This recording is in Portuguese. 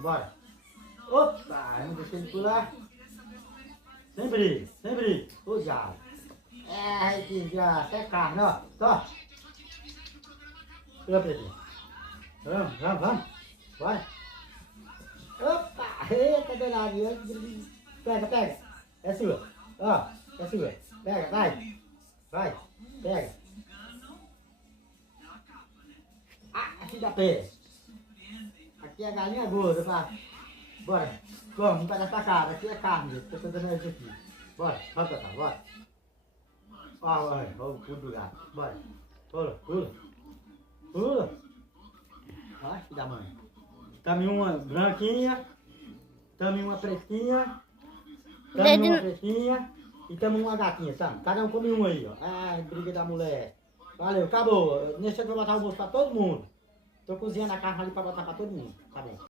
bora. Opa, não deixei ele pular. Sem briga. Ô, diabo. É, que já, é carne, ó. Tó. Pega, Pedro. Vamos. Bora. Opa, eita, danado. Pega. É sua. Ó, é sua. Pega, vai. Pega. Ah, filho da pé. Aqui é a galinha gorda, pá. Bora. Come, não vai dar pra cara. Aqui é carne, gente. Tô dando isso aqui. Bora, vamos pra cá, bora. Ó, o pulo do gato. Bora. Pula. Ó, filho da mãe. Tamo uma branquinha. Tamo uma pretinha. Tamo uma pretinha. E tamo uma gatinha, sabe? Cada um come uma aí, ó. Ai, briga da mulher. Valeu, acabou. Nesse eu vou botar o almoço pra todo mundo. Tô cozinhando a carne ali pra botar pra todo mundo. Tá bom.